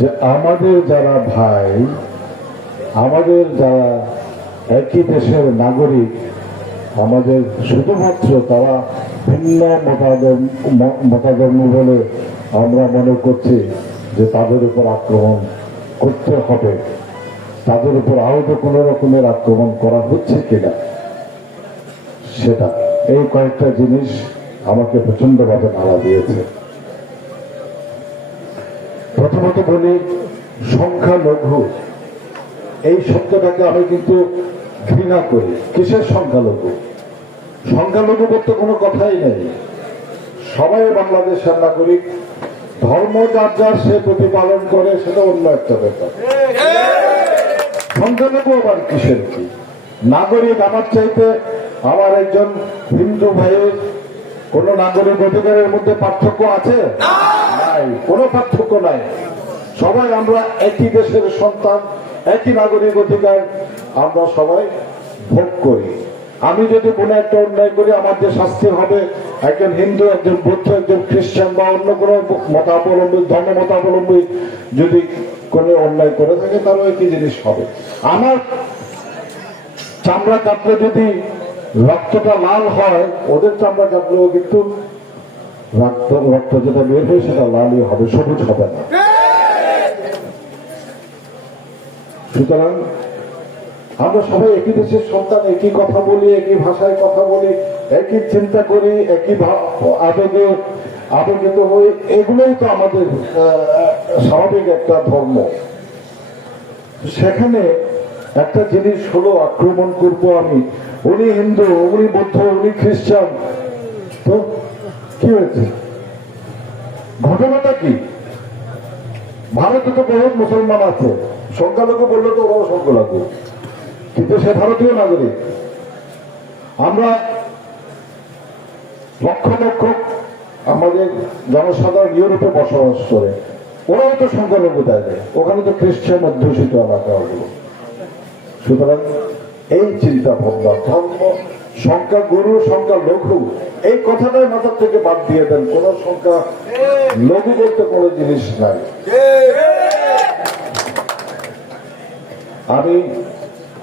যে আমাদের যারা ভাই, আমাদের যারা একই দেশের নাগরিক, আমাদের শুধুমাত্র তারা ভিন্ন মতাধর্ম বলে আমরা মনে করছি যে তাদের উপর আক্রমণ করতে হবে, তাদের উপর আহত কোন রকমের আক্রমণ করা হচ্ছে কিনা সেটা, এই কয়েকটা জিনিস আমাকে প্রচন্ডভাবে নাড়া দিয়েছে। প্রথমত বলি, সংখ্যালঘু এই শব্দটাকে আমি কিন্তু ঘৃণা করি। কিসের সংখ্যালঘু? সংখ্যালঘু বলতে কোনো কথাই নেই, সবাই বাংলাদেশের নাগরিক, ধর্ম যার যার সে প্রতিপালন করে, সেটা অন্য একটা ব্যাপার। সংখ্যালঘু আবার কিসের কি? নাগরিক আমার চাইতে আমার একজন হিন্দু ভাইয়ের কোন নাগরিক অধিকারের মধ্যে পার্থক্য আছে? নাই, কোনো পার্থক্য নাই। সবাই আমরা একই দেশের সন্তান, একই নাগরিক অধিকার আমরা সবাই ভোগ করি। আমি যদি কোনো একটা অন্যায় করি, আমার যে শাস্তি হবে, একজন হিন্দু, একজন বৌদ্ধ, একজন খ্রিস্টান বা অন্য কোনো মতাবলম্বী, ধর্ম মতাবলম্বী যদি কোনো অন্যায় করে থাকে, তারও একই জিনিস হবে। আমার চামড়া কাটলে যদি রক্তটা লাল হয়, ওদের চামড়া কাটলেও কিন্তু রক্ত যেটা বের হয় সেটা লালই হবে, সবুজ হবে না। সুতরাং আমরা সবাই একই দেশের সন্তান, একই কথা বলি, একই ভাষায় কথা বলি, একই চিন্তা করি, একই আবেগিত হই, এগুলোই তো আমাদের স্বাভাবিক একটা ধর্ম। সেখানে একটা জিনিস হলো, আক্রমণ করবো আমি, উনি হিন্দু, উনি বৌদ্ধ, উনি খ্রিস্টান, তো কি হয়েছে? ঘটনাটা কি? ভারতে তো বহু মুসলমান আছে, সংখ্যালঘু বললে তো ওরাও সংখ্যালঘু, কিন্তু সে ভারতীয় নাগরিক। আমরা লক্ষ লক্ষ আমাদের জনসাধারণ ইউরোপে বসবাস করে, ওরাও তো সংখ্যালঘু দেয়, ওখানে তো খ্রিস্টান অধ্যুষিত এলাকা ওগুলো। সুতরাং এই চিন্তা ভাবনা, ধর্ম, সংখ্যা গুরু, সংখ্যা লঘু, এই কথাটাই মাথার থেকে বাদ দিয়ে দেন। কোন সংখ্যা লঘু বলতে কোনো জিনিস নাই। আমি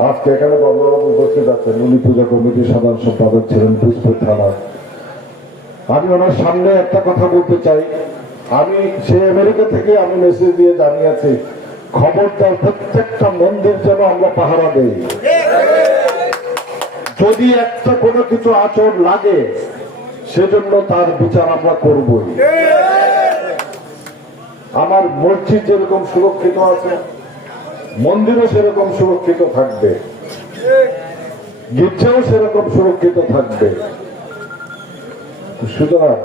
আজকে এখানে বাবুবাবু উপস্থিত আছেন, উনি পূজা কমিটির সাধারণ সম্পাদক ছিলেন ভূজপুর থানার। আমি ওনার সামনে একটা কথা বলতে চাই। আমি সে আমেরিকা থেকে আমি মেসেজ দিয়ে জানিয়েছি, খবরদার প্রত্যেকটা মন্দির যেন আমরা পাহারা দেই। যদি একটা কোনো কিছু আচরণ লাগে, সেজন্য তার বিচার আমরা করবই। আমার মসজিদ যেরকম সুরক্ষিত আছে, মন্দিরও সেরকম সুরক্ষিত থাকবে, গির্জাও সেরকম সুরক্ষিত থাকবে। সুতরাং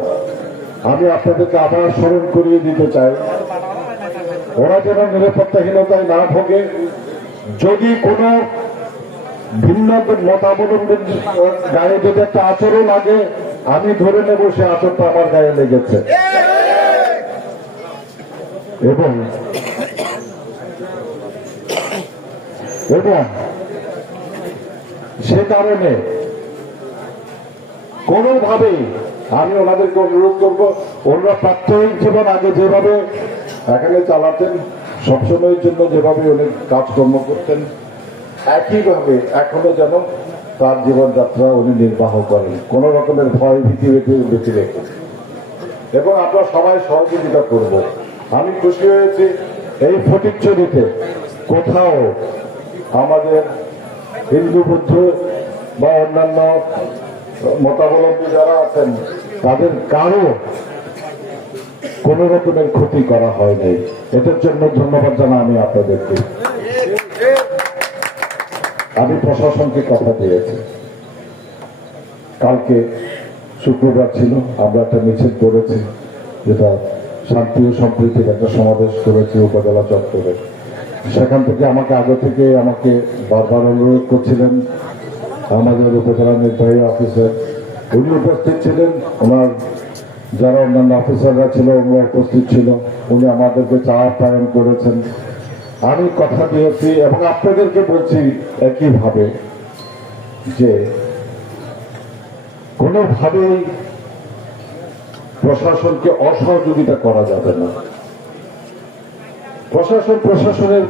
আমি আপনাদেরকে আবার স্মরণ করিয়ে দিতে চাই, ওরা যেন নিরাপত্তাহীনতায় না ভোগে। যদি কোনো ভিন্ন মতাবলম্বীর গায়ে যদি একটা আচরণ লাগে, আমি ধরে নেব সে আচরণটা আমার গায়ে লেগেছে, এবং সে কারণে কোনোভাবেই আমি ওনাদেরকে অনুরোধ করব, ওনারা প্রাত্যহিক জীবন আগে যেভাবে এখানে চালাতেন, সবসময়ের জন্য যেভাবে উনি কাজকর্ম করতেন, একইভাবে এখনো যেন তার জীবনযাত্রা উনি নির্বাহ করেন, কোন রকমের ভয় ভীতি বেঁচে রেখে, এবং আমরা সবাই সহযোগিতা করব। আমি খুশি হয়েছি এই ফটিকছড়িতে কোথাও আমাদের হিন্দু, বুদ্ধ বা অন্যান্য মতাবলম্বী যারা আছেন, তাদের কারো কোন রকমের ক্ষতি করা হয় নাই। এটার জন্য ধন্যবাদ জানাই আমি আপনাদেরকে। আমি প্রশাসনকে কথা দিয়েছি, কালকে শুক্রবার ছিল, আমরা একটা মিছিল করেছি, যেটা শান্তি ও সম্প্রীতির একটা সমাবেশ করেছি উপজেলা চত্বরে। সেখান থেকে আগে থেকে আমাকে বারবার অনুরোধ করছিলেন আমাদের উপজেলা নির্বাহী অফিসার, উনি উপস্থিত ছিলেন, ওনার যারা অন্যান্য অফিসাররা ছিল ওনারা উপস্থিত ছিল, উনি আমাদেরকে চা আপ্যায়ন করেছেন। আমি কথা দিয়েছি এবং আপনাদেরকে বলছি একইভাবে যে কোনোভাবেই প্রশাসনকে অসহযোগিতা করা যাবে না। প্রশাসনের